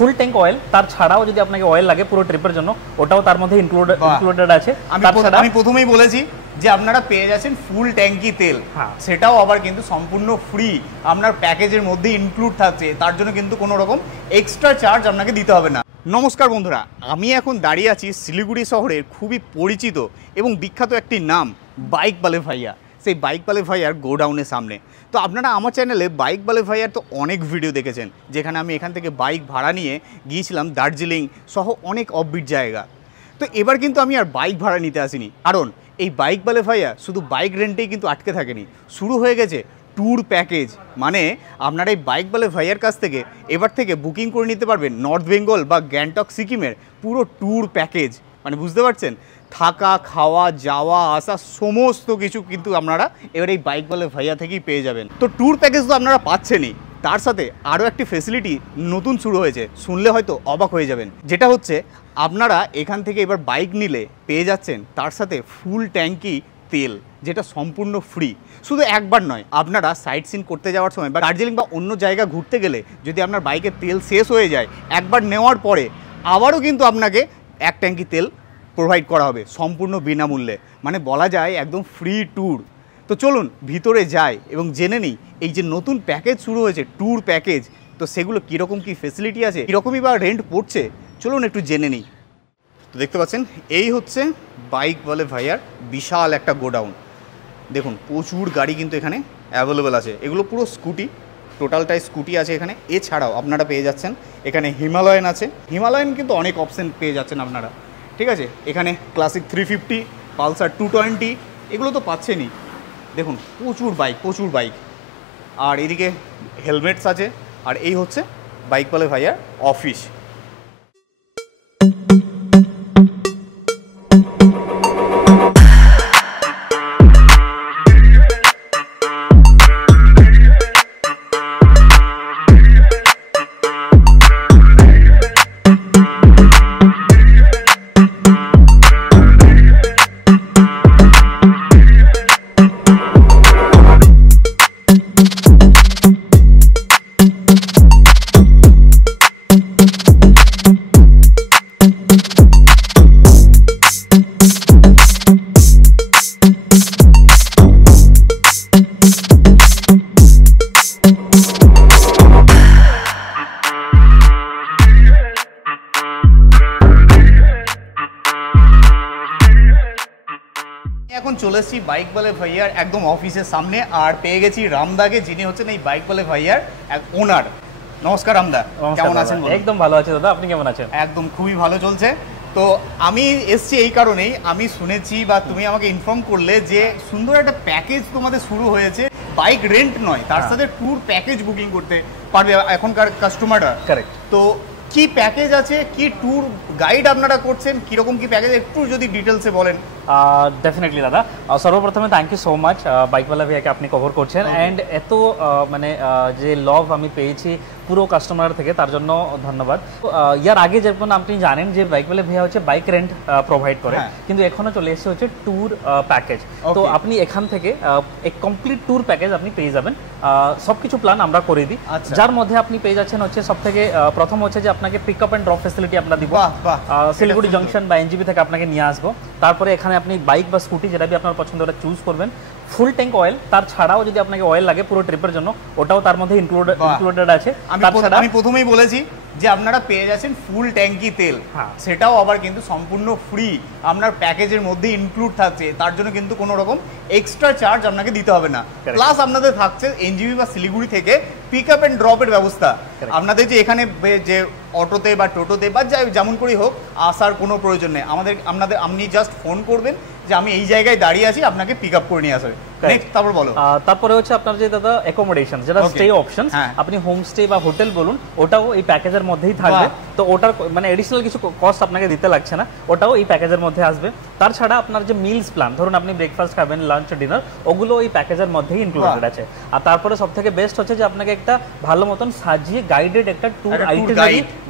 Full tank oil, তার ছাড়াও যদি আপনাকে অয়েল লাগে পুরো ট্রিপের জন্য ওটাও তার মধ্যে ইনক্লুডেড আছে। আমি প্রথমেই বলেছি যে আপনারা পেয়ে যাচ্ছেন ফুল ট্যাঙ্কি তেল, সেটাও আবার কিন্তু সম্পূর্ণ ফ্রি আপনার প্যাকেজের মধ্যে ইনক্লুড থাকছে, তার জন্য কিন্তু কোনো রকম এক্সট্রা চার্জ আপনাকে দিতে হবে না। নমস্কার বন্ধুরা, আমি এখন দাঁড়িয়ে আছি শিলিগুড়ি শহরের খুবই পরিচিত এবং বিখ্যাত একটি নাম বাইক বালে ভাইয়া। সেই বাইক বালে ভাইয়ার গোডাউনের সামনে। তো আপনারা আমার চ্যানেলে বাইক বালে ভাইয়ার তো অনেক ভিডিও দেখেছেন, যেখানে আমি এখান থেকে বাইক ভাড়া নিয়ে গিয়েছিলাম দার্জিলিং সহ অনেক অফবিট জায়গা। তো এবার কিন্তু আমি আর বাইক ভাড়া নিতে আসিনি, কারণ এই বাইক বালে ভাইয়া শুধু বাইক রেন্টেই কিন্তু আটকে থাকেনি, শুরু হয়ে গেছে ট্যুর প্যাকেজ। মানে আপনারা এই বাইক বালে ভাইয়ার কাছ থেকে এবার থেকে বুকিং করে নিতে পারবেন নর্থ বেঙ্গল বা গ্যাংটক সিকিমের পুরো ট্যুর প্যাকেজ। মানে বুঝতে পারছেন, থাকা খাওয়া যাওয়া আসা সমস্ত কিছু কিন্তু আপনারা এবার এই বাইক বালে ভাইয়া থেকেই পেয়ে যাবেন। তো ট্যুর প্যাকেজ তো আপনারা পাচ্ছেনই, তার সাথে আরও একটি ফেসিলিটি নতুন শুরু হয়েছে, শুনলে হয়তো অবাক হয়ে যাবেন। যেটা হচ্ছে আপনারা এখান থেকে এবার বাইক নিলে পেয়ে যাচ্ছেন তার সাথে ফুল ট্যাঙ্কি তেল, যেটা সম্পূর্ণ ফ্রি। শুধু একবার নয়, আপনারা সাইট সিন করতে যাওয়ার সময় বা দার্জিলিং বা অন্য জায়গা ঘুরতে গেলে যদি আপনার বাইকের তেল শেষ হয়ে যায়, একবার নেওয়ার পরে আবারও কিন্তু আপনাকে এক ট্যাঙ্কি তেল প্রোভাইড করা হবে সম্পূর্ণ বিনামূল্যে। মানে বলা যায় একদম ফ্রি ট্যুর। তো চলুন ভিতরে যাই এবং জেনে নিই এই যে নতুন প্যাকেজ শুরু হয়েছে ট্যুর প্যাকেজ, তো সেগুলো কীরকম কী ফেসিলিটি আছে, কীরকমই বা রেন্ট পড়ছে, চলুন একটু জেনে নিই। তো দেখতে পাচ্ছেন এই হচ্ছে বাইক বালে ভাইয়ার বিশাল একটা গোডাউন। দেখুন প্রচুর গাড়ি কিন্তু এখানে অ্যাভেলেবেল আছে, এগুলো পুরো স্কুটি, টোটালটাই স্কুটি আছে এখানে। এছাড়াও আপনারা পেয়ে যাচ্ছেন এখানে হিমালয়ান আছে, হিমালয়ান কিন্তু অনেক অপশান পেয়ে যাচ্ছেন আপনারা, ঠিক আছে। এখানে ক্লাসিক 350, পালসার 220 এগুলো তো পাচ্ছেনই। দেখুন প্রচুর বাইক। আর এদিকে হেলমেটস আছে, আর এই হচ্ছে বাইক বালে ভাইয়ার অফিস। এখন চলে এসেছি বাইক বালে ভাইয়ার একদম অফিসের সামনে, আর পেয়ে গেছি রামদাকে, যিনি হচ্ছেন এই বাইক বালে ভাইয়ার এক ওনার। নমস্কার রামদা, কেমন আছেন? একদম ভালো আছে দাদা, আপনি কেমন আছেন? একদম খুবই ভালো চলছে। তো আমি এসছি এই কারণেই, আমি শুনেছি বা তুমি আমাকে ইনফর্ম করলে যে সুন্দর একটা প্যাকেজ তোমাদের শুরু হয়েছে, বাইক রেন্ট নয়, তার সাথে ট্যুর প্যাকেজ বুকিং করতে পারবে এখনকার কাস্টমাররা। কারেক্ট। তো কি প্যাকেজ আছে, কি ট্যুর গাইড আপনারা করছেন, কিরকম কি প্যাকেজ একটু যদি ডিটেলসে বলেন। ডেফিনেটলি দাদা, সর্বপ্রথমে থ্যাংক ইউ সো মাচ বাইকওয়ালা ভাইয়াকে আপনি কভার করছেন, অ্যান্ড এত মানে যে লভ আমি পেয়েছি পুরো কাস্টমার থেকে, তার জন্য ধন্যবাদ। ইয়ার আগে যেমন আপনি জানেন যে বাইকওয়ালা ভাইয়া হচ্ছে বাইক রেন্ট প্রোভাইড করে, কিন্তু এখনো চলে এসেছে হচ্ছে ট্যুর প্যাকেজ। তো আপনি এখান থেকে এক কমপ্লিট ট্যুর প্যাকেজ আপনি পেয়ে যাবেন, সবকিছু প্ল্যান আমরা করে দিই, যার মধ্যে আপনি পেয়ে যাচ্ছেন হচ্ছে সব থেকে প্রথম হচ্ছে যে আপনাকে pick up and drop facility আমরা দিব, শিলিগুড়ি জংশন বা এনজিবি থেকে আপনাকে নিয়ে আসবো। তারপরে এখানে আপনি বাইক বা স্কুটি যেটা বি আপনার পছন্দ ওটা চুজ করবেন। ফুল ট্যাঙ্ক অয়েল, তার ছাড়াও যদি আপনাকে অয়েল লাগে পুরো ট্রিপের জন্য ওটাও তার মধ্যে ইনক্লুডেড আছে। আমি প্রথমেই বলেছি যে আপনারা পেয়ে যাচ্ছেন ফুল ট্যাঙ্কি তেল, সেটাও আবার কিন্তু সম্পূর্ণ ফ্রি আপনার প্যাকেজের মধ্যে ইনক্লুড থাকছে, তার জন্য কিন্তু কোনো রকম এক্সট্রা চার্জ আপনাকে দিতে হবে না। প্লাস আপনাদের থাকছে এনজিবি বা শিলিগুড়ি থেকে পিক আপ অ্যান্ড ড্রপের ব্যবস্থা। আপনাদের যে এখানে যে অটোতে বা টোটোতে বা যেমন করেই হোক আসার কোনো প্রয়োজন নেই, আপনি জাস্ট ফোন করবেন যে আমি এই জায়গায় দাঁড়িয়ে আছি, আপনাকে পিক আপ করে নিয়ে আসবে। তারপর বলো। তারপরে হচ্ছে আপনার যে দাদা অ্যাকোমোডেশন, যেটা স্টে অপশন, আপনি হোম স্টে বা হোটেল বলুন, ওটাও এই প্যাকেজের মধ্যেই থাকবে। তো ওটার মানে এডিশনাল কিছু কস্ট আপনাকে দিতে লাগছে না, ওটাও এই প্যাকেজের মধ্যে আসবে। তার ছাড়া আপনার যে মিলস প্ল্যান, ধরুন আপনি ব্রেকফাস্ট খাবেন, লাঞ্চ, ডিনার, ওগুলো এই প্যাকেজের মধ্যেই ইনক্লুডেড আছে। আর তারপরে সব থেকে বেস্ট হচ্ছে যে আপনাকে একটা ভালো মতন সাজিয়ে গাইডেড একটা ট্যুর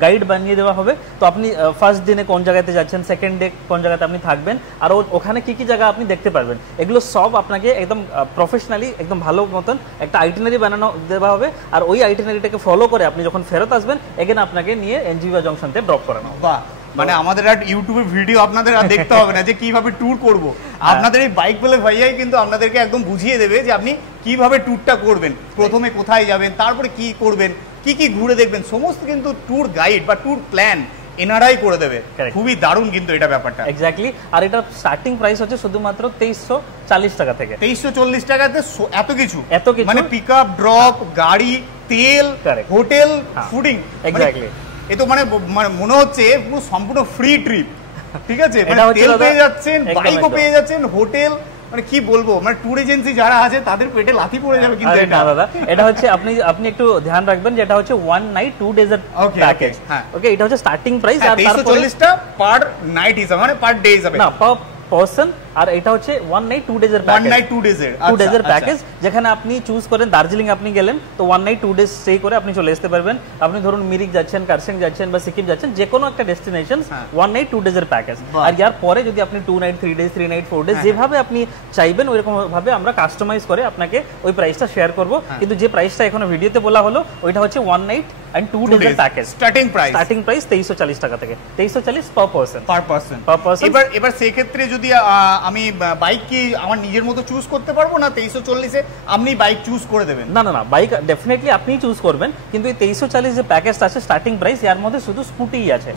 গাইড বানিয়ে দেওয়া হবে। তো আপনি ফার্স্ট দিনে কোন জায়গাতে যাচ্ছেন, সেকেন্ড ডে কোন জায়গাতে আপনি থাকবেন, আর ওখানে কি কি জায়গা আপনি দেখতে পারবেন এগুলো সব আপনাকে একদম প্রফেশনালি একদম ভালো মতন একটা আইটিনারি বানানো দেওয়া হবে, আর ওই আইটিনারিটাকে ফলো করে আপনি যখন ফেরত আসবেন এখানে আপনাকে নিয়ে এনজিওয়া জংশনতে ড্রপ করানো হবে। বাহ, মানে আমাদের আর ইউটিউবে ভিডিও আপনাদের আর দেখতে হবে না যে কিভাবে ট্যুর করব। আপনাদের এই বাইক বলে ভাইয়াই কিন্তু আপনাদেরকে একদম বুঝিয়ে দেবে যে আপনি কিভাবে ট্যুরটা করবেন, প্রথমে কোথায় যাবেন, তারপরে কি করবেন, কি কি ঘুরে দেখবেন, সমস্ত কিন্তু ট্যুর গাইড বা ট্যুর প্ল্যান এনারাই করে দেবে। খুবই দারুণ কিন্তু এটা ব্যাপারটা। এক্স্যাক্টলি। আর এটা স্টার্টিং প্রাইস হচ্ছে শুধুমাত্র 2340 টাকা থেকে। 2340 টাকাতে এত কিছু মানে পিকআপ, ড্রপ, গাড়ি, তেল, হোটেল, ফুডিং। এক্স্যাক্টলি। এ তো মানে মনে হচ্ছে পুরো সম্পূর্ণ ফ্রি ট্রিপ। ঠিক আছে, মানে তেল পেয়ে যাচ্ছেন, বাইকও পেয়ে যাচ্ছেন, হোটেল, মানে কি বলবো, মানে ট্যুর এজেন্সি যারা আছে তাদের পেটে লাথি পড়ে যাবে কিন্তু এটা। না দাদা, এটা হচ্ছে আপনি একটু ধ্যান রাখবেন যে এটা হচ্ছে 1 নাইট 2 ডেজ এর প্যাকেজ। ওকে, এটা হচ্ছে স্টার্টিং প্রাইস। আর 2340 টা পার নাইট হিসাবে, মানে পার ডে হিসাবে না, পার পারসন। আর এটা হচ্ছে 1 নাইট 2 ডেজ এর প্যাকেজ। 1 নাইট 2 ডেজ এর 2 ডেজ এর প্যাকেজ, যেখানে আপনি চুজ করেন দার্জিলিং আপনি গেলেন তো 1 নাইট 2 ডেজ স্টে করে আপনি চলে আসতে পারবেন। আপনি ধরুন মিরিক যাচ্ছেন, কার্সেং যাচ্ছেন বা সিকিম যাচ্ছেন, যে কোনো একটা ডেস্টিনেশন 1 নাইট 2 ডেজ এর প্যাকেজ। আর এর পরে যদি আপনি 2 নাইট 3 ডেজ 3 নাইট 4 ডেজ যেভাবে আপনি চাইবেন ওইরকম ভাবে আমরা কাস্টমাইজ করে আপনাকে ওই প্রাইসটা শেয়ার করব। কিন্তু যে প্রাইসটা এখন ভিডিওতে বলা হলো ওইটা হচ্ছে 1 নাইট এন্ড 2 ডেজ এর প্যাকেজ। স্টার্টিং প্রাইস 2340 টাকা থেকে 2340 পার পারসন। এবার সেই ক্ষেত্রে যদি আমি বাইক কি আমার নিজের মতো চুজ করতে পারবো, না 2340 এ আপনি বাইক চুজ করে দেবেন? না না না, বাইক ডেফিনেটলি আপনিই চুজ করবেন, কিন্তু এই 2340 যে প্যাকেজটা আছে স্টার্টিং প্রাইস, এর মধ্যে শুধু স্কুটি আছে।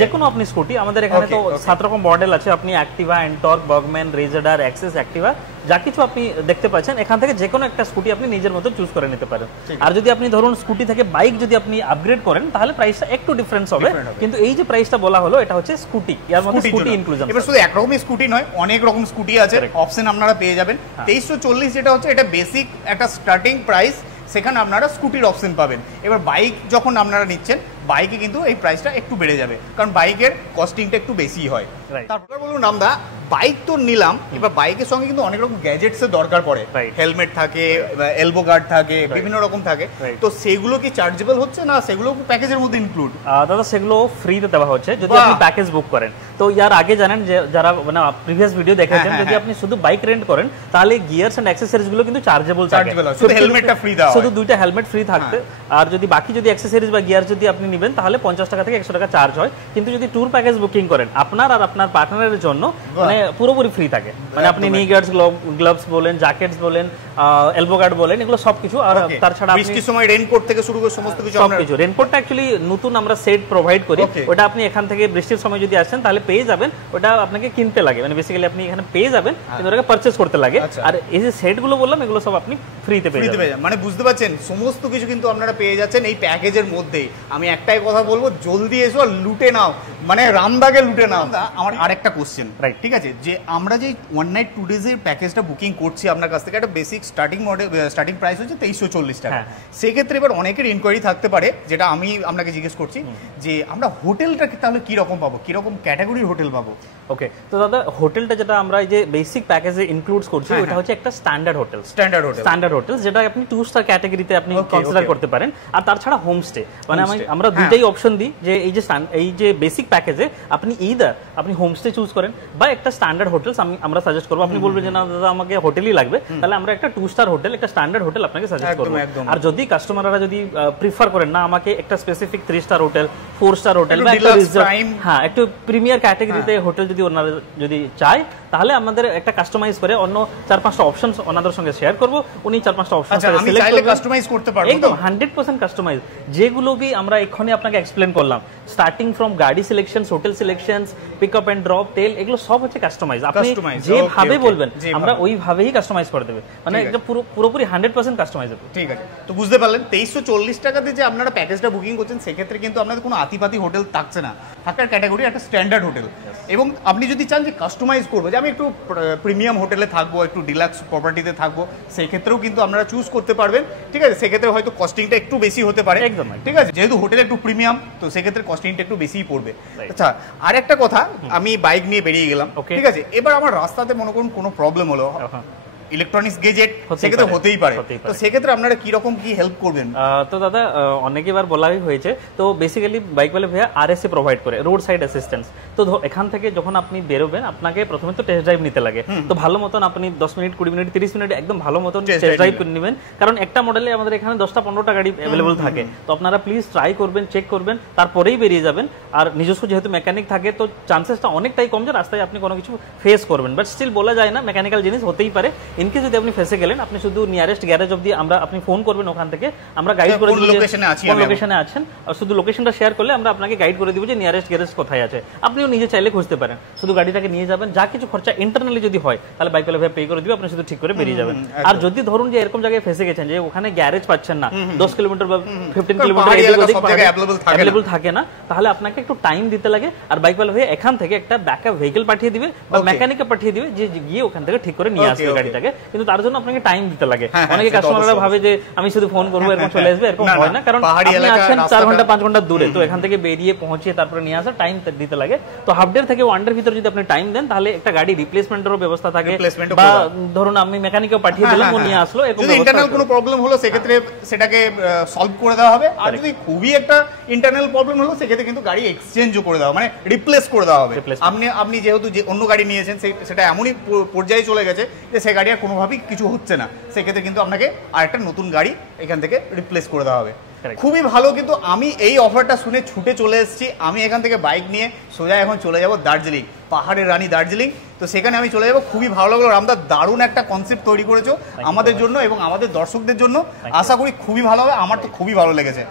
যে কোনো আপনি স্কুটি, আমাদের এখানে তো 7 রকম মডেল আছে। আপনি অ্যাক্টিভা, এন্টর্ক, বার্গম্যান, রেজার, অ্যাক্সেস, অ্যাক্টিভা যা কিছু আপনি দেখতে পাচ্ছেন এখান থেকে যে কোনো একটা স্কুটি আপনি নিজের মতো চুজ করে নিতে পারেন। আর যদি আপনি ধরুন স্কুটি থেকে বাইক যদি আপনি আপগ্রেড করেন তাহলে প্রাইসটা একটু ডিফারেন্স হবে, কিন্তু এই যে প্রাইসটা বলা হলো এটা হচ্ছে স্কুটি, এর মধ্যে স্কুটি ইনক্লুশন। এবার শুধু এক রকমই স্কুটি নয়, অনেক রকম স্কুটি আছে, অপশন আপনারা পেয়ে যাবেন। 2340 যেটা হচ্ছে এটা বেসিক একটা স্টার্টিং প্রাইস, সেখানে আপনারা স্কুটির অপশন পাবেন। এবার বাইক যখন আপনারা নিচ্ছেন বাইকে কিন্তু এই প্রাইসটা একটু বেড়ে যাবে, কারণ বাইকের কস্টিংটা একটু বেশি হয়। তারপর বলুন আমরা বাইক তো নিলাম, এবার বাইকের সঙ্গে কিন্তু অনেক রকম গ্যাজেটস এর দরকার পড়ে, হেলমেট থাকে, এলবো গার্ড থাকে, বিভিন্ন রকম থাকে, তো সেগুলো কি চার্জেবল হচ্ছে না সেগুলো প্যাকেজের মধ্যে ইনক্লুড? দাদা সেগুলো ফ্রিতে দেওয়া হচ্ছে যদি আপনি প্যাকেজ বুক করেন। তো ইয়ার আগে জানেন যে যারা মানে প্রিভিয়াস ভিডিও দেখেছেন, যদি আপনি শুধু বাইক রেন্ট করেন তাহলে গিয়ারস এন্ড অ্যাকসেসরিজ গুলো কিন্তু চার্জেবল থাকে, শুধু হেলমেটটা ফ্রি দেওয়া হয়, শুধু দুইটা হেলমেট ফ্রি থাকতে। আর যদি বাকি যদি অ্যাকসেসরিজ বা গিয়ার যদি আপনি নেবেন তাহলে 50 টাকা থেকে 100 টাকা চার্জ হয়। কিন্তু যদি ট্যুর প্যাকেজ বুকিং করেন আপনার আর আপনার পার্টনারের জন্য মানে পুরোপুরি ফ্রি থাকে, মানে আপনি নি গার্ডস, গ্লাভস বলেন, জ্যাকেটস বলেন, এলবো গার্ড বলেন, এগুলো সবকিছু। আর তার ছাড়া বৃষ্টির সময় রেইনকোট থেকে শুরু করে সমস্ত কিছু, সবকিছু। রেইনকোটটা অ্যাকচুয়ালি নতুন আমরা সেট প্রোভাইড করি, ওটা আপনি এখান থেকে বৃষ্টির সময় যদি আসেন তাহলে পেয়ে যাবেন। ওটা আপনাকে কিনতে লাগে, মানে বেসিক্যালি আপনি এখানে পেয়ে যাবেন কিন্তু ওটাকে পারচেজ করতে লাগে। আর এই যে সেটগুলো বললাম এগুলো সব আপনি ফ্রিতে পেয়ে যাবেন। মানে বুঝতে পারছেন সমস্ত কিছু কিন্তু আপনারা পেয়ে যাচ্ছেন এই প্যাকেজের মধ্যেই। আমি একটাই কথা বলবো, জলদি এসো আর লুটে নাও, মানে রামবাগে লুটে নাও। আমার আরেকটা কোশ্চেন, ঠিক আছে, যে আমরা যে 1 নাইট 2 ডেজ এর প্যাকেজটা বুকিং করছি আপনার কাছ থেকে, একটা বেসিক স্টার্টিং প্রাইস হচ্ছে 2340 টাকা। সেক্ষেত্রে এবার অনেকের ইনকোয়ারি থাকতে পারে, যেটা আমি আপনাকে জিজ্ঞেস করছি, যে আমরা হোটেলটা তাহলে কি রকম পাবো, কি রকম ক্যাটাগরির হোটেল পাবো? ওকে, তো দাদা হোটেলটা যেটা আমরা এই যে বেসিক প্যাকেজে ইনক্লুডস করছি ওটা হচ্ছে একটা স্ট্যান্ডার্ড হোটেল, স্ট্যান্ডার্ড হোটেল যেটা আপনি 2 স্টার ক্যাটাগরিতে আপনি কনসিডার করতে পারেন। আর তাছাড়া হোমস্টে, মানে আমরা দুইটাই অপশন দিই, যে এই যে বেসিক প্যাকেজে আপনি ইদার আপনি হোমস্টে চুজ করেন বা একটা স্ট্যান্ডার্ড হোটেল আমরা সাজেস্ট করবো। আপনি বলবেন যে না দাদা আমাকে হোটেলই লাগবে, তাহলে আমরা একটা 2 স্টার হোটেল, একটা স্ট্যান্ডার্ড হোটেল আপনাকে সাজেস্ট করবো। আর যদি কাস্টমাররা যদি প্রিফার করেন না আমাকে একটা specific 3 star hotel, 4 star hotel বা একটা রিজর্ট, হ্যাঁ একটু প্রিমিয়ার ক্যাটাগরিতে হোটেল যদি ওনারা যদি চায়, তাহলে আমাদের একটা কাস্টমাইজ করে অন্য 4-5টা অপশনস ওনাদের সঙ্গে শেয়ার করব। উনি 4-5টা অপশন সিলেক্ট করে কাস্টমাইজ করতে পারবেন, একদম 100% কাস্টমাইজ। যেগুলো কি আমরা এক্ষুনি আপনাকে এক্সপ্লেন করলাম, স্টার্টিং ফ্রম গাড়ি selections, hotel selections, pick up and drop, তেল, এগুলো সব হচ্ছে কাস্টমাইজ। আপনি যেভাবে বলবেন আমরা ওইভাবেই কাস্টমাইজ করে দেব, মানে এটা পুরোপুরি 100% কাস্টমাইজেবল। ঠিক আছে, তো বুঝতে পারলেন 2340 টাকাতে যে আপনারা প্যাকেজটা বুকিং করছেন, সেক্ষেত্রে কিন্তু আপনাদের কোনো আতিপাতি হোটেল থাকছে না, থাকার ক্যাটাগরি একটা স্ট্যান্ডার্ড হোটেল। এবং আপনি যদি চান যে কাস্টমাইজ করবো, যে আমি একটু প্রিমিয়াম হোটেলে থাকবো, একটু ডিলাক্স প্রপার্টিতে থাকবো, সেই ক্ষেত্রেও কিন্তু আপনারা চুজ করতে পারবেন। ঠিক আছে, সেক্ষেত্রে হয়তো কস্টিংটা একটু বেশি হতে পারে, একদম ঠিক আছে, যেহেতু হোটেল একটু প্রিমিয়াম, তো সেক্ষেত্রে কস্টিংটা একটু বেশিই পড়বে। আচ্ছা, আর একটা কথা, আমি বাইক নিয়ে বেরিয়ে গেলাম, ঠিক আছে, এবার আমার রাস্তাতে মনে করুন কোনো প্রবলেম হলো, ইলেকট্রনিক্স গেজেট সেক্ষেত্রে হতেই পারে। তো সেক্ষেত্রে আপনারা কিরকম কি হেল্প করবেন? তো দাদা অনেকবার বলাই হয়েছে, তো বেসিক্যালি বাইকওয়ালা ভাইয়া আরএসএ প্রোভাইড করে, রোড সাইড অ্যাসিস্ট্যান্স। তো এখান থেকে যখন আপনি বেরোবেন আপনাকে প্রথমে তো টেস্ট ড্রাইভ নিতে লাগে, তো ভালো মতন আপনি 10 মিনিট 20 মিনিট 30 মিনিট একদম ভালো মতন টেস্ট ড্রাইভ করে নেবেন, কারণ একটা মডেলে আমাদের এখানে 10টা 15টা গাড়ি অ্যাভেলেবল থাকে। তো আপনারা প্লিজ ট্রাই করবেন, চেক করবেন, তারপরেই বেরিয়ে যাবেন। আর নিজস্ব যেহেতু মেকানিক থাকে তো চান্সেসটা অনেকটাই কম যে রাস্তায় আপনি কোনো কিছু ফেস করবেন, বাট স্টিল বলা যায় না, মেকানিক্যাল জিনিস হতেই পারে। ইনকেস যদি আপনি ফেসে গেলেন, আপনি শুধু নিয়ারেস্ট গ্যারেজ অবধি আপনি ফোন করবেন, ওখান থেকে আমরা গাইড করে দিব কোন লোকেশনে আছেন, আর শুধু লোকেশনটা শেয়ার করলে আমরা আপনাকে গাইড করে দিব যে নিয়ারেস্ট গ্যারেজ কোথায় আছে। আপনিও নিজে চাইলে খুঁজতে পারেন, শুধু গাড়িটাকে নিয়ে যাবেন, যা কিছু খরচা ইন্টারনালি যদি হয় তাহলে বাইকওয়ালা ভাই পে করে দিবে, আপনি শুধু ঠিক করে বেরিয়ে যাবেন। আর যদি ধরুন যে এরকম জায়গায় ফেসে গেছেন যে ওখানে গ্যারেজ পাচ্ছেন না, 10 কিলোমিটার বা 15 কিলোমিটার অ্যাভেলেবল থাকে না, তাহলে আপনাকে একটু টাইম দিতে লাগে। আর বাইকওয়ালা ভাই এখান থেকে একটা ব্যাকআপ ভেহিকল পাঠিয়ে দিবে বা মেকানিককে পাঠিয়ে দিবে যে গিয়ে ওখান থেকে ঠিক করে নিয়ে আসবে গাড়িটাকে, কিন্তু তার জন্য আপনাকে টাইম দিতে লাগে। অনেকে কাস্টমাররা ভাবে যে আমি শুধু ফোন করবো এরকম চলে আসবে, এরকম হয় না, কারণ আপনি আছেন 4 ঘন্টা 5 ঘন্টা দূরে, তো এখান থেকে বেরিয়ে পৌঁছে তারপরে নিয়ে আসা টাইম দিতে লাগে। তো হাফ ডে থেকে 1 ডের ভিতরে যদি আপনি টাইম দেন তাহলে একটা গাড়ি রিপ্লেসমেন্টেরও ব্যবস্থা থাকে, বা ধরুন আমি মেকানিকও পাঠিয়ে দিলাম ও নিয়ে আসলো, এরকম যদি ইন্টারনাল কোনো প্রবলেম হলো সেক্ষেত্রে সেটাকে সলভ করে দেওয়া হবে। আর যদি খুবই একটা ইন্টারনাল প্রবলেম হলো সেক্ষেত্রে কিন্তু গাড়ি এক্সচেঞ্জও করে দেওয়া, মানে রিপ্লেস করে দেওয়া হবে। আপনি যেহেতু যে অন্য গাড়ি নিয়েছেন সেটা এমনই পর্যায়ে চলে গেছে যে সেই গাড়ি আর কোনোভাবেই কিছু হচ্ছে না, সেক্ষেত্রে কিন্তু আপনাকে আরেকটা নতুন গাড়ি এখান থেকে রিপ্লেস করে দেওয়া হবে। খুবই ভালো। কিন্তু আমি এই অফারটা শুনে ছুটে চলে এসেছি, আমি এখান থেকে বাইক নিয়ে সোজা এখন চলে যাব দার্জিলিং, পাহাড়ের রানী দার্জিলিং। তো সেখানে আমি চলে যাব। খুবই ভালো লাগলো রামদা, দারুণ একটা কনসেপ্ট তৈরি করেছো আমাদের জন্য এবং আমাদের দর্শকদের জন্য, আশা করি খুবই ভালো হবে। আমার তো খুবই ভালো লেগেছে।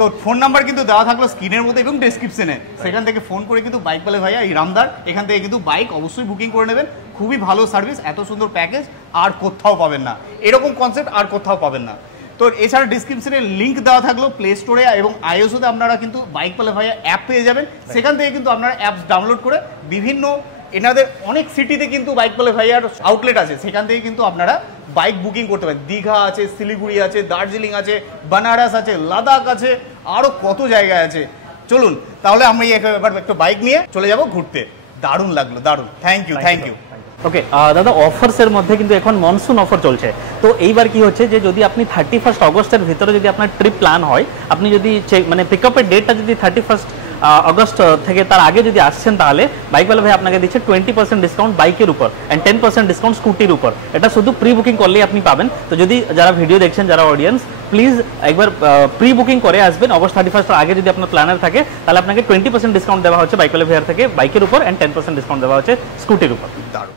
তো ফোন নাম্বার কিন্তু দেওয়া থাকলো স্ক্রিনের মধ্যে এবং ডেসক্রিপশনে, সেখান থেকে ফোন করে কিন্তু বাইকওয়ালা ভাইয়া এই রামদার এখান থেকে কিন্তু বাইক অবশ্যই বুকিং করে নেবেন। খুবই ভালো সার্ভিস, এত সুন্দর প্যাকেজ আর কোথাও পাবেন না, এরকম কনসেপ্ট আর কোথাও পাবেন না। তো এছাড়া ডিসক্রিপশনে লিঙ্ক দেওয়া থাকলো প্লে স্টোরে এবং আইওএসওতে আপনারা কিন্তু বাইকওয়ালা ভাইয়া অ্যাপ পেয়ে যাবেন, সেখান থেকে কিন্তু আপনারা অ্যাপস ডাউনলোড করে বিভিন্ন এনাদের অনেক সিটিতে কিন্তু বাইকওয়ালা ভাইয়ার আউটলেট আছে, সেখান থেকে কিন্তু আপনারা বাইক বুকিং করতে পারেন। দীঘা আছে, শিলিগুড়ি আছে, দার্জিলিং আছে, বানারস আছে, লাদাখ আছে, আরও কত জায়গায় আছে। চলুন তাহলে আমরা এবার একটু বাইক নিয়ে চলে যাব ঘুরতে। দারুণ লাগলো, দারুণ। Thank you. ওকে দাদা, অফার্স এর মধ্যে কিন্তু এখন মনসুন অফার চলছে। তো এইবার কি হচ্ছে যে যদি আপনি 31 অগস্টের ভিতরে যদি আপনার ট্রিপ প্ল্যান হয়, আপনি যদি মানে পিকআপের ডেটটা যদি 31 আগস্ট থেকে তার আগে যদি আসছেন, তাহলে বাইকওয়ালা ভাই আপনাকে দিচ্ছে 20% ডিসকাউন্ট বাইকের উপর এন্ড 10% ডিসকাউন্ট স্কুটির উপর। এটা শুধু প্রি বুকিং করলেই আপনি পাবেন। তো যদি যারা ভিডিও দেখছেন, যারা অডিয়েন্স, প্লিজ একবার প্রি বুকিং করে আসবেন। অগস্ট 31 আগে যদি আপনার প্ল্যানার থাকে তাহলে আপনাকে 20% ডিসকাউন্ট দেওয়া হচ্ছে বাইকওয়ালা ভাইয়ার থেকে বাইকের উপর এন্ড 10% ডিসকাউন্ট দেওয়া হচ্ছে স্কুটির উপর। দারুণ।